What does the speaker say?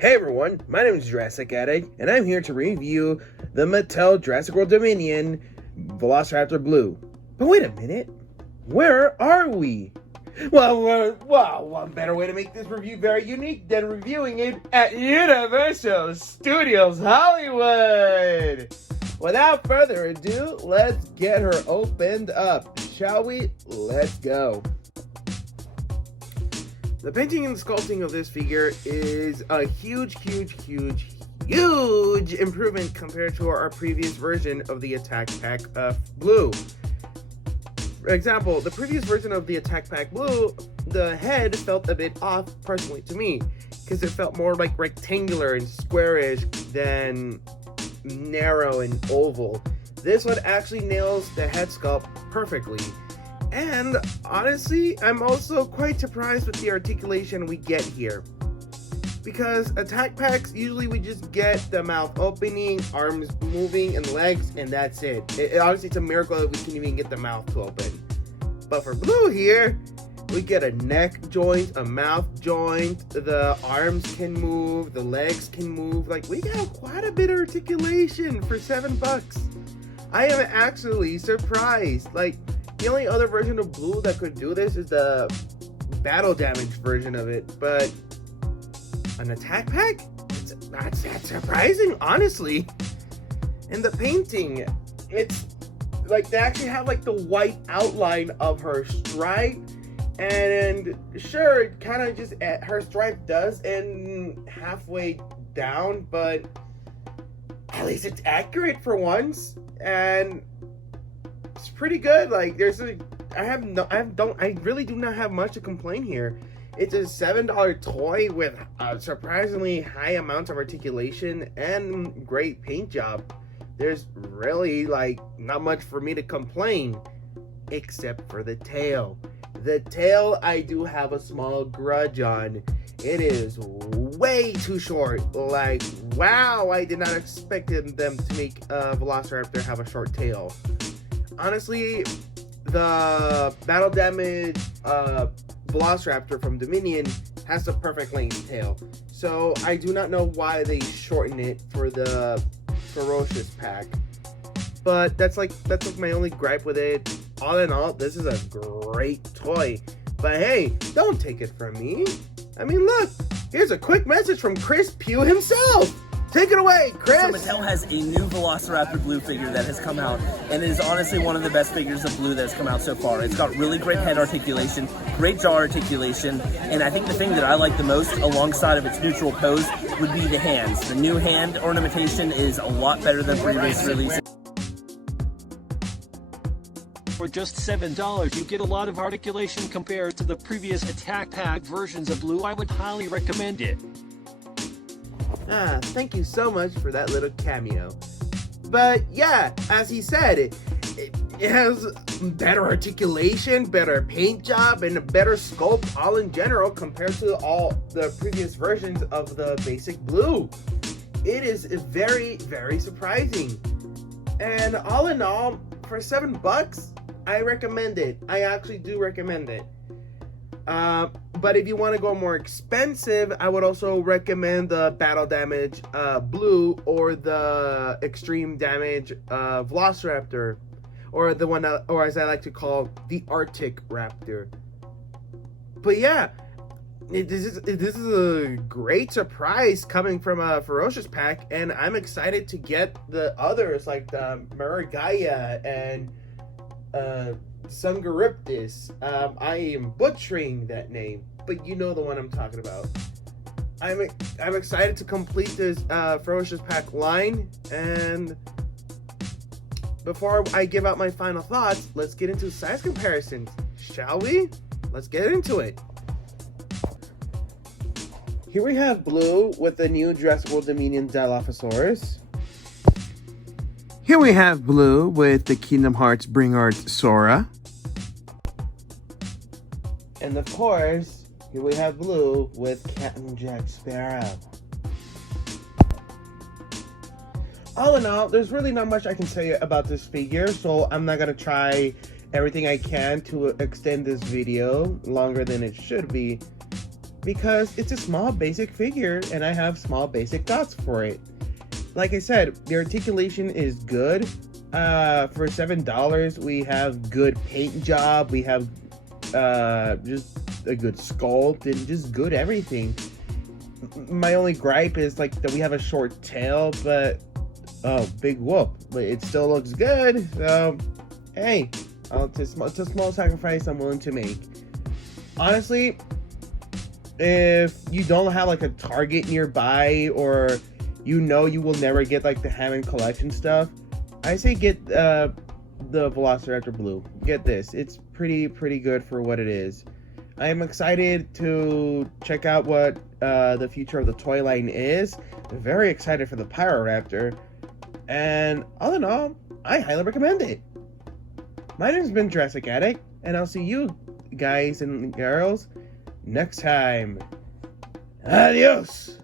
Hey everyone, my name is Jurassic Addict, and I'm here to review the Mattel Jurassic World Dominion Velociraptor Blue. But wait a minute, where are we? Well, one better way to make this review very unique than reviewing it at Universal Studios Hollywood. Without further ado, let's get her opened up, shall we? Let's go. The painting and sculpting of this figure is a huge improvement compared to our previous version of the Attack Pack Blue. For example, the previous version of the Attack Pack Blue, the head felt a bit off, personally to me, because it felt more like rectangular and squarish than narrow and oval. This one actually nails the head sculpt perfectly. And honestly, I'm also quite surprised with the articulation we get here. Because attack packs, usually we just get the mouth opening, arms moving, and legs, and that's it. Honestly, it's a miracle that we can even get the mouth to open. But for Blue here, we get a neck joint, a mouth joint, the arms can move, the legs can move. Like, we got quite a bit of articulation for $7. I am actually surprised. Like, the only other version of Blue that could do this is the battle damage version of it, but an attack pack? That's surprising, honestly. And the painting, it's like they actually have like the white outline of her stripe, and sure, it kind of just her stripe does end halfway down, but at least it's accurate for once, and it's pretty good. Like, I really do not have much to complain here. It's a $7 toy with a surprisingly high amount of articulation and great paint job. There's really like not much for me to complain, except for the tail. The tail I do have a small grudge on. It is way too short. Like, wow, I did not expect them to make Velociraptor have a short tail. Honestly, the battle damage Velociraptor from Dominion has a perfect length tail, so I do not know why they shorten it for the Ferocious Pack. But that's like my only gripe with it. All in all, this is a great toy. But hey, don't take it from me. I mean, look, here's a quick message from Chris Pugh himself. Take it away, Chris! So Mattel has a new Velociraptor Blue figure that has come out, and it is honestly one of the best figures of Blue that has come out so far. It's got really great head articulation, great jaw articulation, and I think the thing that I like the most, alongside of its neutral pose, would be the hands. The new hand ornamentation is a lot better than previous releases. For just $7, you get a lot of articulation compared to the previous Attack Pack versions of Blue. I would highly recommend it. Thank you so much for that little cameo. But yeah, as he said, it has better articulation, better paint job, and a better sculpt all in general compared to all the previous versions of the basic Blue. It is very, very surprising. And all in all, for $7, I recommend it. I actually do recommend it. But if you want to go more expensive, I would also recommend the Battle Damage Blue or the Extreme Damage Velociraptor, or the one that, or as I like to call, the Arctic Raptor. But yeah, this is a great surprise coming from a Ferocious Pack, and I'm excited to get the others like the Marigaya and Sungariptis. I am butchering that name, but you know the one I'm talking about. I'm excited to complete this Ferocious Pack line, and before I give out my final thoughts, let's get into size comparisons, shall we? Let's get into it. Here we have Blue with the new Jurassic World Dominion Dilophosaurus. Here we have Blue with the Kingdom Hearts Bring Art Sora. And of course, here we have Blue with Captain Jack Sparrow. All in all, there's really not much I can say about this figure, so I'm not going to try everything I can to extend this video longer than it should be. because it's a small basic figure and I have small basic thoughts for it. Like I said, the articulation is good. For $7, we have good paint job, we have just a good sculpt and just good everything. My only gripe is like that we have a short tail, but big whoop, but it still looks good. So hey, it's a small sacrifice I'm willing to make. Honestly, if you don't have like a Target nearby, or you know you will never get like the Hammond collection stuff, I say get the Velociraptor Blue. Get this. It's pretty good for what it is. I am excited to check out what the future of the toy line is. I'm very excited for the Pyroraptor. And all in all, I highly recommend it. My name's been Jurassic Addict, and I'll see you guys and girls next time. Adios!